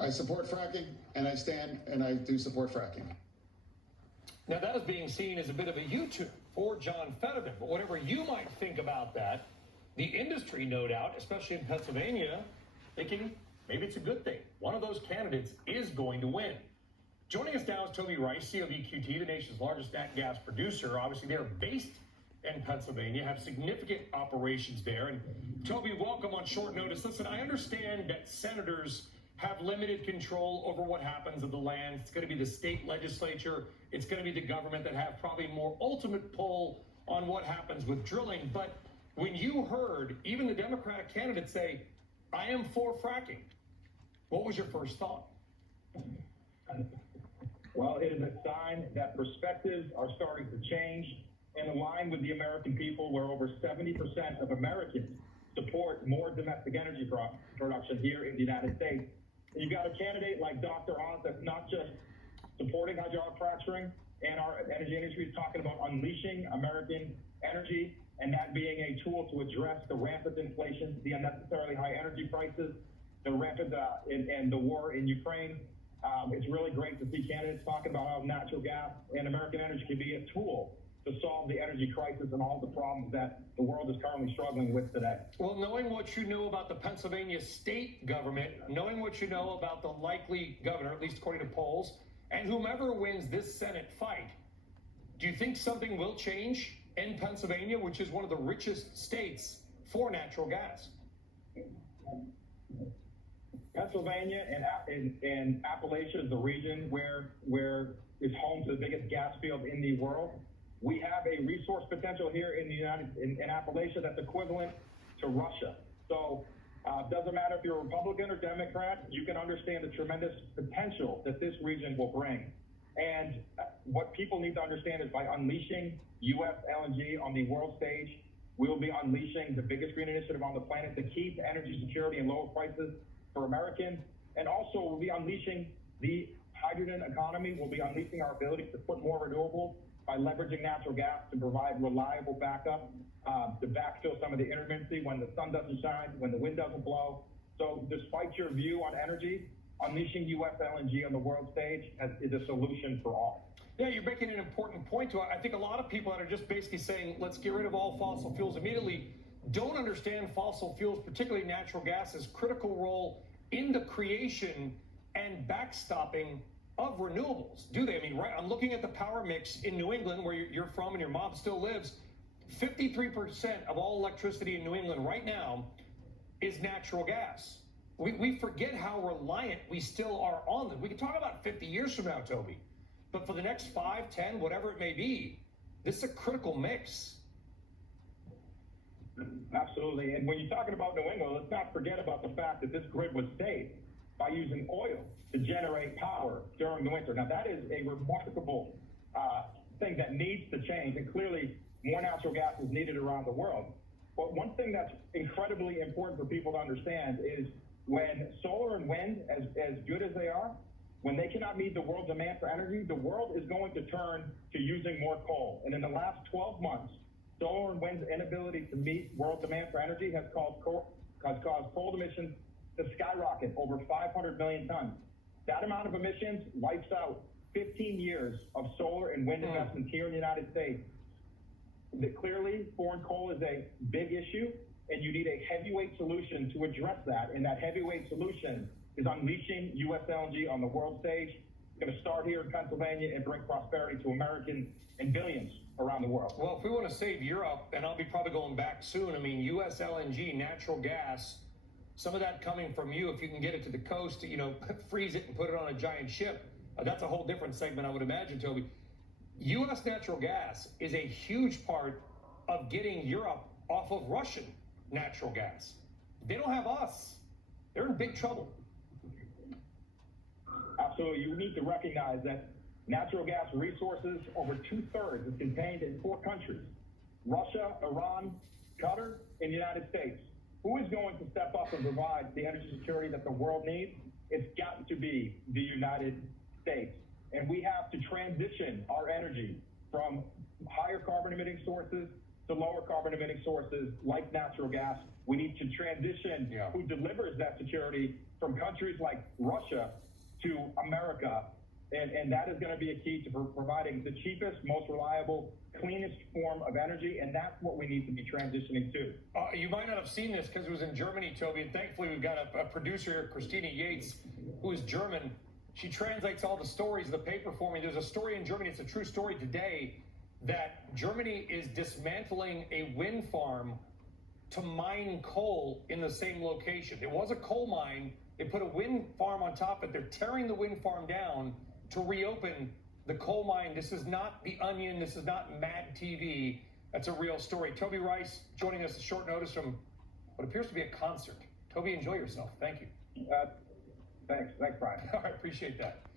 I support fracking, and I do support fracking. Now, that is being seen as a bit of a U-turn for John Fetterman. But whatever you might think about that, the industry, no doubt, especially in Pennsylvania, thinking maybe it's a good thing. One of those candidates is going to win. Joining us now is Toby Rice, COBQT, the nation's largest nat gas producer. Obviously, they're based in Pennsylvania, have significant operations there. And Toby, welcome on short notice. Listen, I understand that senators have limited control over what happens of the land. It's going to be the state legislature. It's going to be the government that have probably more ultimate pull on what happens with drilling. But when you heard even the Democratic candidate say, I am for fracking, what was your first thought? Well, it is a sign that perspectives are starting to change and align with the American people, where over 70% of Americans support more domestic energy production here in the United States. And you've got a candidate like Dr. Oz that's not just supporting hydraulic fracturing and our energy industry, is talking about unleashing American energy, and that being a tool to address the rampant inflation, the unnecessarily high energy prices, the rampant and the war in Ukraine. It's really great to see candidates talking about how natural gas and American energy can be a tool to solve the energy crisis and all the problems that the world is currently struggling with today. Well, knowing what you know about the Pennsylvania state government, knowing what you know about the likely governor, at least according to polls, and whomever wins this Senate fight, do you think something will change in Pennsylvania, which is one of the richest states for natural gas? Pennsylvania and Appalachia is the region where is home to the biggest gas field in the world. We have a resource potential here in Appalachia that's equivalent to Russia. So it doesn't matter if you're a Republican or Democrat, you can understand the tremendous potential that this region will bring. And what people need to understand is by unleashing U.S. LNG on the world stage, we will be unleashing the biggest green initiative on the planet to keep energy security and lower prices for Americans. And also we'll be unleashing the hydrogen economy. We'll be unleashing our ability to put more renewables by leveraging natural gas to provide reliable backup, to backfill some of the intermittency when the sun doesn't shine, when the wind doesn't blow. So despite your view on energy, unleashing U.S. LNG on the world stage is a solution for all. Yeah, you're making an important point to it. I think a lot of people that are just basically saying, let's get rid of all fossil fuels immediately, don't understand fossil fuels, particularly natural gas's critical role in the creation and backstopping of renewables, do they? I mean, right, I'm looking at the power mix in New England, where you're from and your mom still lives. 53% of all electricity in New England right now is natural gas. We forget how reliant we still are on them. We can talk about 50 years from now, Toby, but for the next 5, 10, whatever it may be, this is a critical mix. Absolutely. And when you're talking about New England, let's not forget about the fact that this grid was saved by using oil to generate power during the winter. Now, that is a remarkable thing that needs to change, and clearly more natural gas is needed around the world. But one thing that's incredibly important for people to understand is when solar and wind, as good as they are, when they cannot meet the world demand for energy, the world is going to turn to using more coal. And in the last 12 months, solar and wind's inability to meet world demand for energy has caused coal emissions to skyrocket over 500 million tons. That amount of emissions wipes out 15 years of solar and wind investments here in the United States. Clearly, foreign coal is a big issue, and you need a heavyweight solution to address that. And that heavyweight solution is unleashing U.S. LNG on the world stage. It's going to start here in Pennsylvania and bring prosperity to Americans and billions around the world. Well, if we want to save Europe, and I'll be probably going back soon, I mean, U.S. LNG, natural gas, some of that coming from you, if you can get it to the coast, freeze it and put it on a giant ship. That's a whole different segment, I would imagine, Toby. U.S. natural gas is a huge part of getting Europe off of Russian natural gas. They don't have us. They're in big trouble. Absolutely. You need to recognize that natural gas resources, over 2/3, is contained in 4 countries: Russia, Iran, Qatar, and the United States. Who is going to step up and provide the energy security that the world needs? It's got to be the United States. And we have to transition our energy from higher carbon emitting sources to lower carbon emitting sources like natural gas We need to transition who delivers that security from countries like Russia to America. And that is going to be a key to providing the cheapest, most reliable, cleanest form of energy. And that's what we need to be transitioning to. You might not have seen this because it was in Germany, Toby. And thankfully, we've got a producer here, Christina Yates, who is German. She translates all the stories of the paper for me. There's a story in Germany. It's a true story today that Germany is dismantling a wind farm to mine coal in the same location. It was a coal mine. They put a wind farm on top of it. They're tearing the wind farm down to reopen the coal mine. This is not The Onion. This is not Mad TV. That's a real story. Toby Rice joining us at short notice from what appears to be a concert. Toby, enjoy yourself. Thank you. Thanks, Brian. All right, appreciate that.